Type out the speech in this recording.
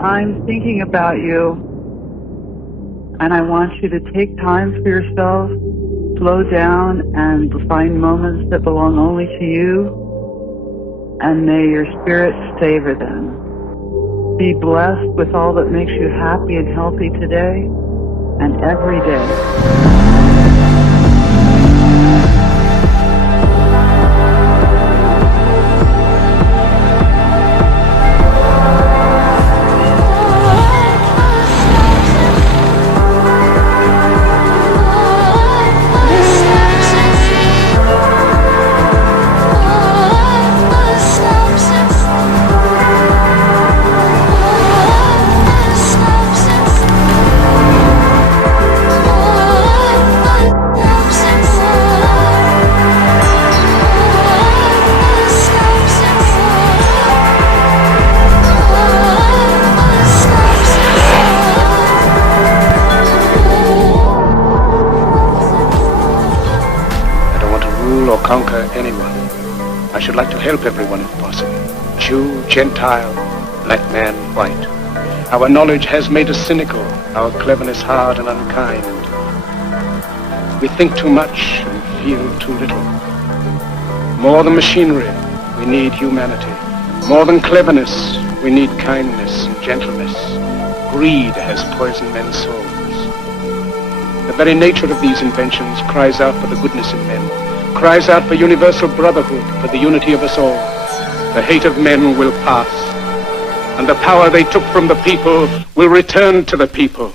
I'm thinking about you, and I want you to take time for yourself, slow down, and find moments that belong only to you, and may your spirit savor them. Be blessed with all that makes you happy and healthy today and every day. Or conquer anyone. I should like to help everyone if possible. Jew, Gentile, black man, white. Our knowledge has made us cynical, our cleverness hard and unkind. We think too much and feel too little. More than machinery, we need humanity. More than cleverness, we need kindness and gentleness. Greed has poisoned men's souls. The very nature of these inventions cries out for the goodness in men, cries out for universal brotherhood, for the unity of us all. The hate of men will pass, and the power they took from the people will return to the people.